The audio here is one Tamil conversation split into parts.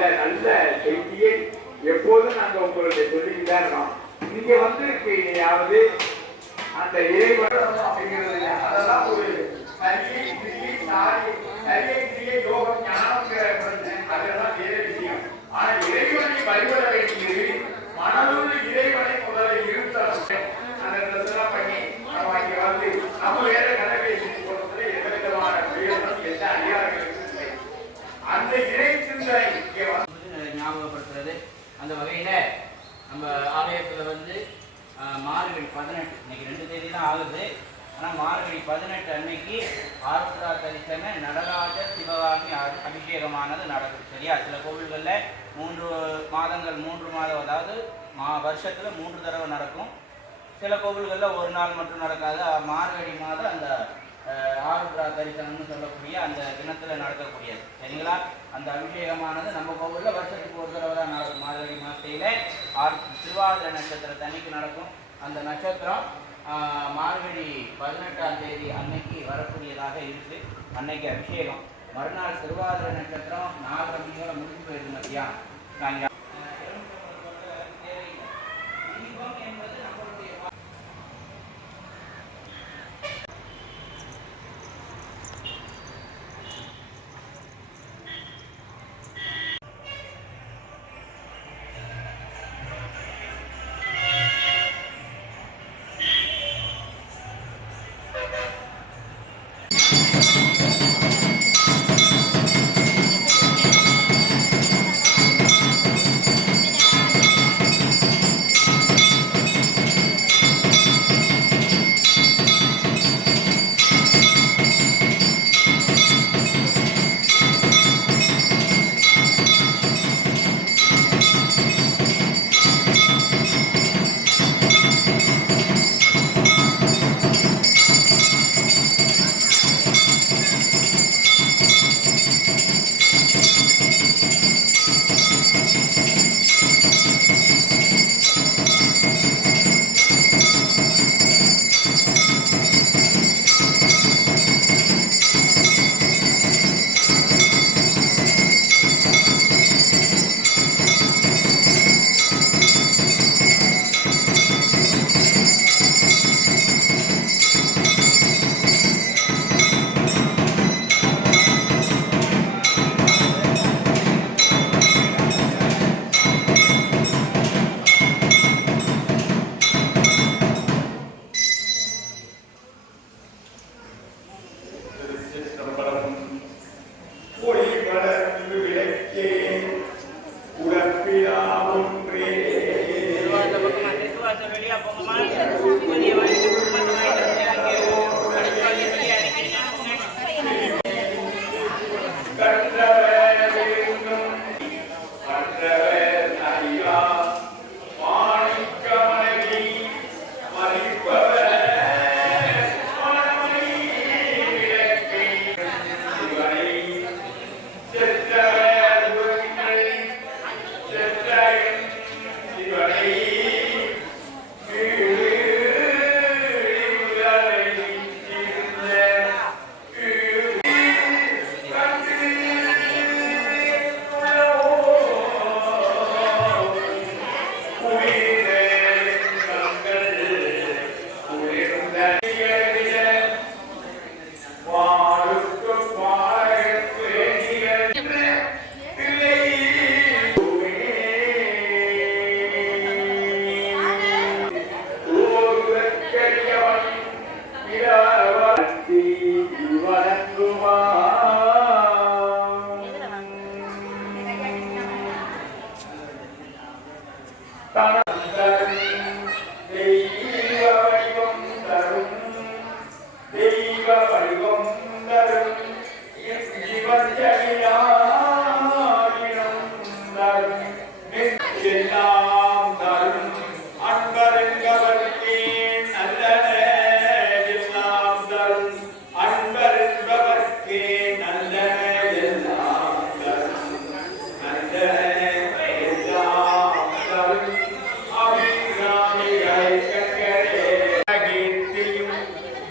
இந்த நல்ல செய்தியை எப்போதும் நாங்கள் உங்களுடைய சொல்லிட்டு தான் இருக்கோம். நீங்க வந்திருக்கீங்கயாவது அந்த இறைவன் அப்படிங்கிறது அதெல்லாம் ஒரு சரியை கிரியை சாரி சரியை கிரியை யோகம் ஞானங்கிற அதெல்லாம் வேற விஷயம். ஆனா இறைவனை வழிபட வேண்டியது மனதுள்ள இறைவனை முதல்ல இருத்தணும். அந்த ட்ரெஸ்லாம் பண்ணி நம்ம இங்க வந்து நம்ம வேற கடமை செஞ்சு போறதுல எந்த விதமான பிரயோஜனம் எந்த அதிகாரங்களுக்கும் இல்லை. அந்த இறை சிந்தனை இங்கே ஞாபகப்படுத்துறது. அந்த வகையில நம்ம ஆலயத்துல மார்கழி 18 இன்னைக்கு 2 தேதி தான் ஆகுது. ஆனால் மார்கழி 18 அன்னைக்கு ஆருத்ரா தரிசன நடராஜர் சிவகாமி அபிஷேகமானது நடக்குது. சரியா? சில கோவில்களில் 3 மாதங்கள் 3 மாதம், அதாவது வருஷத்துல 3 தடவை நடக்கும். சில கோவில்களில் ஒரு நாள் மட்டும் நடக்காது. மார்கழி மாதம் அந்த ஆருத்ரா தரிசனம்னு சொல்லக்கூடிய அந்த தினத்தில் நடக்கக்கூடியது. சரிங்களா? அந்த அபிஷேகமானது நம்ம கோவிலில் வருஷத்துக்கு ஒரு தடவை தான் நடக்கும். மார்கழி மாதத்தில் திருவாதிரை நட்சத்திரத்தை அன்னைக்கு நடக்கும். அந்த நட்சத்திரம் மார்கழி 18ஆம் தேதி அன்னைக்கு வரக்கூடியதாக இருக்கு. அன்னைக்கு அபிஷேகம். மறுநாள் திருவாதிரை நட்சத்திரம் 4 மணியோட முடிஞ்சு போயிடுது மத்தியானம்.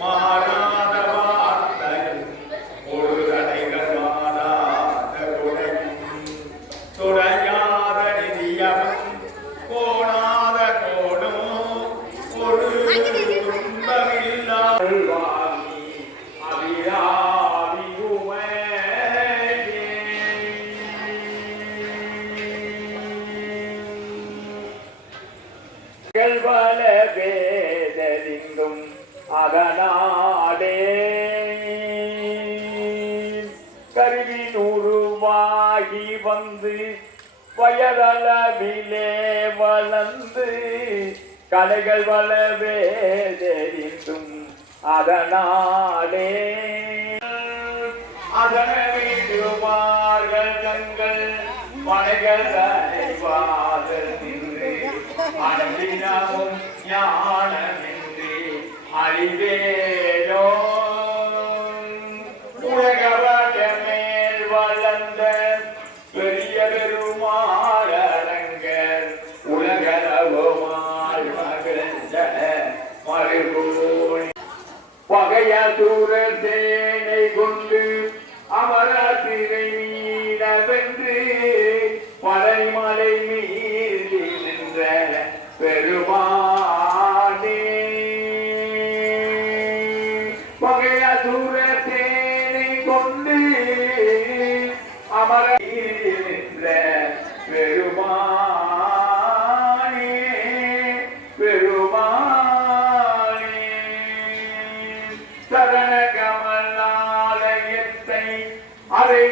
மாறாத வார்த்தைகள் ஒரு தடைகள் மாறா கருவின் உருவாகி வந்து வயதளவிலே வளர்ந்து கலைகள் வளவே தெரிந்தும் அதனாலே அதனவிடுவார்கள் தங்கள் மனைகள் அனைவாதல் நின்று அன்பினமும் ஞானமின்றி அறிவேலோ உலகவட மேல் வளர்ந்த பெரிய பெருமாளரங்கர் உலகளவுமாள் மகிழ்ந்த மறுபோனி பகைய தூரத்தேனை கொண்டு அமர திரை மீனவென்று மலைமலை மீறி நின்ற பெருமானே பகைய தூரத்தேனை கொண்டு அமர நின்ற பெருமானே பெருமானே சரண கமலாலயத்தை அறை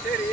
சரி